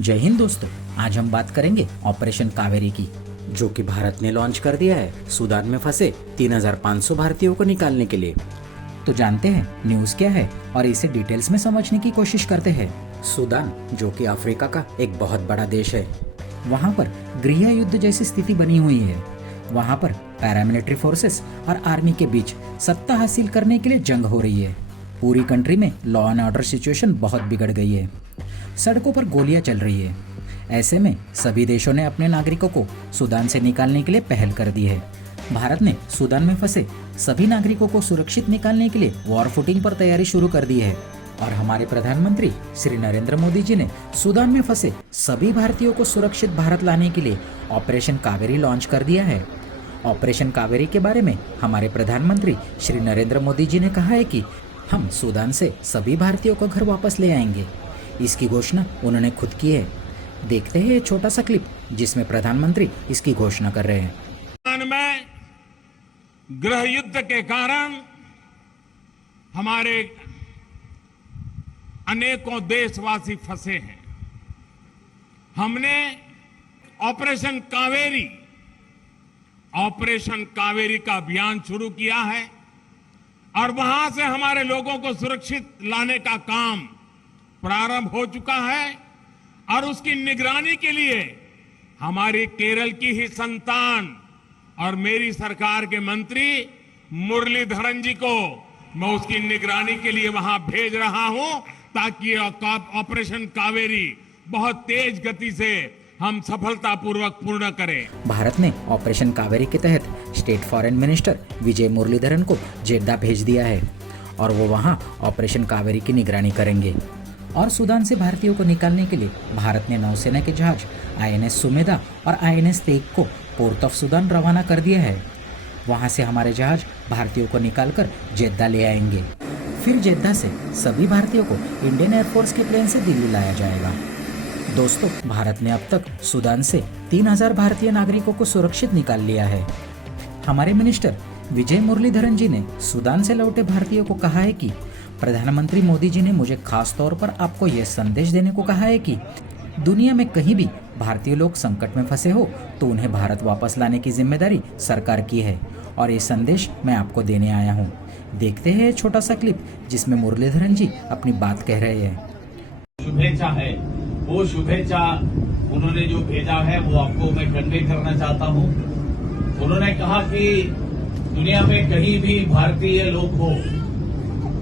जय हिंद दोस्तों, आज हम बात करेंगे ऑपरेशन कावेरी की, जो कि भारत ने लॉन्च कर दिया है सूडान में फंसे 3,500 भारतीयों को निकालने के लिए। तो जानते हैं न्यूज़ क्या है और इसे डिटेल्स में समझने की कोशिश करते हैं। सूडान, जो कि अफ्रीका का एक बहुत बड़ा देश है, वहाँ पर गृह युद्ध जैसी स्थिति बनी हुई है। वहाँ पर पैरामिलिट्री फोर्सेस और आर्मी के बीच सत्ता हासिल करने के लिए जंग हो रही है। पूरी कंट्री में लॉ एंड ऑर्डर सिचुएशन बहुत बिगड़ गई है। सड़कों पर गोलियां चल रही है। ऐसे में सभी देशों ने अपने नागरिकों को सूडान से निकालने के लिए पहल कर दी है। भारत ने सूडान में फंसे सभी नागरिकों को सुरक्षित निकालने के लिए वॉर फुटिंग पर तैयारी शुरू कर दी है और हमारे प्रधानमंत्री श्री नरेंद्र मोदी जी ने सूडान में फंसे सभी भारतीयों को सुरक्षित भारत लाने के लिए ऑपरेशन कावेरी लॉन्च कर दिया है। ऑपरेशन कावेरी के बारे में हमारे प्रधानमंत्री श्री नरेंद्र मोदी जी ने कहा है कि हम सूडान से सभी भारतीयों को घर वापस ले आएंगे। इसकी घोषणा उन्होंने खुद की है। देखते हैं ये छोटा सा क्लिप जिसमें प्रधानमंत्री इसकी घोषणा कर रहे हैं। सूडान में गृह युद्ध के कारण हमारे अनेकों देशवासी फंसे हैं। हमने ऑपरेशन कावेरी का अभियान शुरू किया है और वहां से हमारे लोगों को सुरक्षित लाने का काम प्रारंभ हो चुका है और उसकी निगरानी के लिए हमारी केरल की ही संतान और मेरी सरकार के मंत्री मुरलीधरन जी को मैं उसकी निगरानी के लिए वहां भेज रहा हूं ताकि ऑपरेशन कावेरी बहुत तेज गति से हम सफलतापूर्वक पूर्ण करें। भारत ने ऑपरेशन कावेरी के तहत स्टेट फॉरेन मिनिस्टर विजय मुरलीधरन को जेद्दा भेज दिया है और वो वहां ऑपरेशन कावेरी की निगरानी करेंगे। और सूडान से भारतीयों को निकालने के लिए भारत ने नौसेना के जहाज INS सुमेधा और INS तेग को पोर्ट ऑफ सूडान रवाना कर दिया है। वहां से हमारे जहाज भारतीयों को निकालकर जेद्दा ले आएंगे। फिर जेद्दा से सभी भारतीयों को इंडियन एयरफोर्स के प्लेन से दिल्ली लाया जाएगा। दोस्तों, भारत ने अब तक सूडान से 3,000 भारतीय नागरिकों को सुरक्षित निकाल लिया है। हमारे मिनिस्टर विजय मुरलीधरन जी ने सूडान से लौटे भारतीयों को कहा है कि प्रधानमंत्री मोदी जी ने मुझे खास तौर पर आपको यह संदेश देने को कहा है कि दुनिया में कहीं भी भारतीय लोग संकट में फंसे हो तो उन्हें भारत वापस लाने की जिम्मेदारी सरकार की है और ये संदेश मैं आपको देने आया हूँ। देखते हैं छोटा सा क्लिप जिसमें मुरलीधरन जी अपनी बात कह रहे हैं। शुभेच्छा है, वो शुभेच्छा उन्होंने जो भेजा है वो आपको मैं कन्वे करना चाहता हूँ। उन्होंने कहा कि दुनिया में कहीं भी भारतीय लोग हो,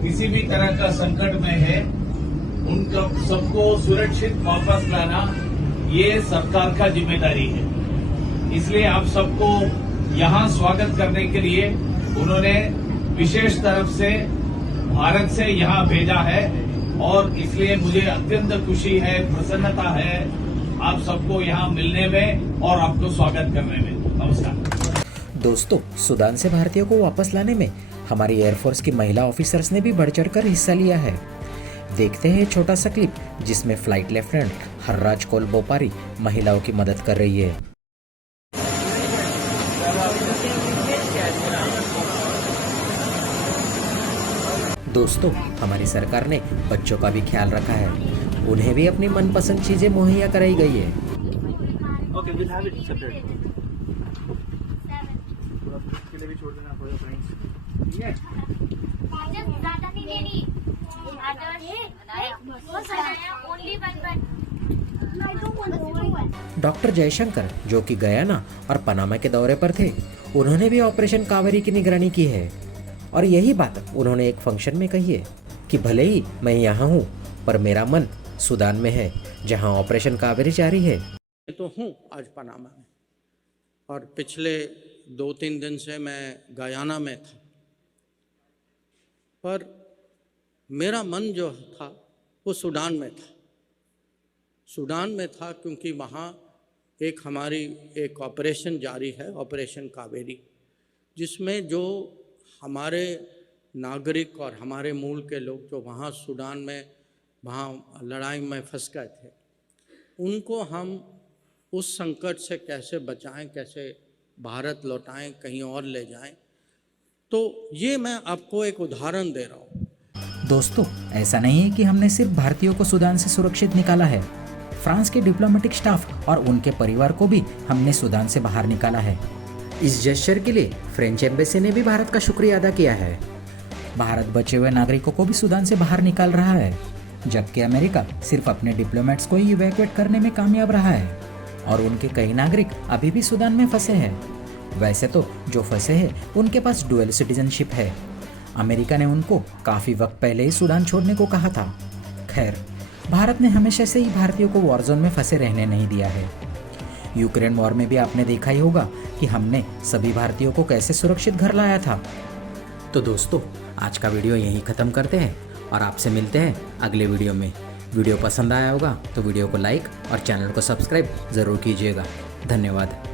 किसी भी तरह का संकट में है, उनका सबको सुरक्षित वापस लाना ये सरकार का जिम्मेदारी है। इसलिए आप सबको यहाँ स्वागत करने के लिए उन्होंने विशेष तरफ से भारत से यहाँ भेजा है और इसलिए मुझे अत्यंत खुशी है, प्रसन्नता है आप सबको यहाँ मिलने में और आपको स्वागत करने में। नमस्कार दोस्तों, सूडान से भारतीयों को वापस लाने में हमारी एयरफोर्स की महिला ऑफिसर्स ने भी बढ़ चढ़कर हिस्सा लिया है। देखते हैं छोटा सा क्लिप जिसमें फ्लाइट लेफ्टिनेंट हर्राज कौल बोपारी महिलाओं की मदद कर रही है। दोस्तों, हमारी सरकार ने बच्चों का भी ख्याल रखा है। उन्हें भी अपनी मनपसंद चीजें मुहैया कराई गई है। डॉक्टर जयशंकर, जो कि गयाना और पनामा के दौरे पर थे, उन्होंने भी ऑपरेशन कावेरी की निगरानी की है और यही बात उन्होंने एक फंक्शन में कही है कि भले ही मैं यहाँ हूँ पर मेरा मन सूडान में है जहाँ ऑपरेशन कावेरी जारी है। तो हूँ आज पनामा में और पिछले 2-3 दिन से मैं गयाना में था, पर मेरा मन जो था वो सूडान में था। सूडान में था क्योंकि वहाँ एक हमारी एक ऑपरेशन जारी है, ऑपरेशन कावेरी, जिसमें जो हमारे नागरिक और हमारे मूल के लोग जो वहाँ सूडान में वहाँ लड़ाई में फंस गए थे, उनको हम उस संकट से कैसे बचाएं, कैसे भारत लौटाएं, कहीं और ले जाएं। तो ये मैं आपको एक उदाहरण दे रहा हूँ। दोस्तों, ऐसा नहीं है कि हमने सिर्फ भारतीयों को सूडान से सुरक्षित निकाला है। फ्रांस के डिप्लोमेटिक स्टाफ और उनके परिवार को भी हमने सूडान से बाहर निकाला है। इस जेस्चर के लिए फ्रेंच एम्बेसी ने भी भारत का शुक्रिया अदा किया है। भारत बचे हुए नागरिकों को भी सूडान से बाहर निकाल रहा है, जबकि अमेरिका सिर्फ अपने डिप्लोमेट्स को ही इवैक्यूएट करने में कामयाब रहा है और उनके कई नागरिक अभी भी सूडान में फंसे हैं। वैसे तो जो फंसे हैं उनके पास डुअल सिटीजनशिप है। अमेरिका ने उनको काफ़ी वक्त पहले ही सूडान छोड़ने को कहा था। खैर, भारत ने हमेशा से ही भारतीयों को वॉर जोन में फंसे रहने नहीं दिया है। यूक्रेन वॉर में भी आपने देखा ही होगा कि हमने सभी भारतीयों को कैसे सुरक्षित घर लाया था। तो दोस्तों, आज का वीडियो यहीं ख़त्म करते हैं और आपसे मिलते हैं अगले वीडियो में। वीडियो पसंद आया होगा तो वीडियो को लाइक और चैनल को सब्सक्राइब ज़रूर कीजिएगा। धन्यवाद।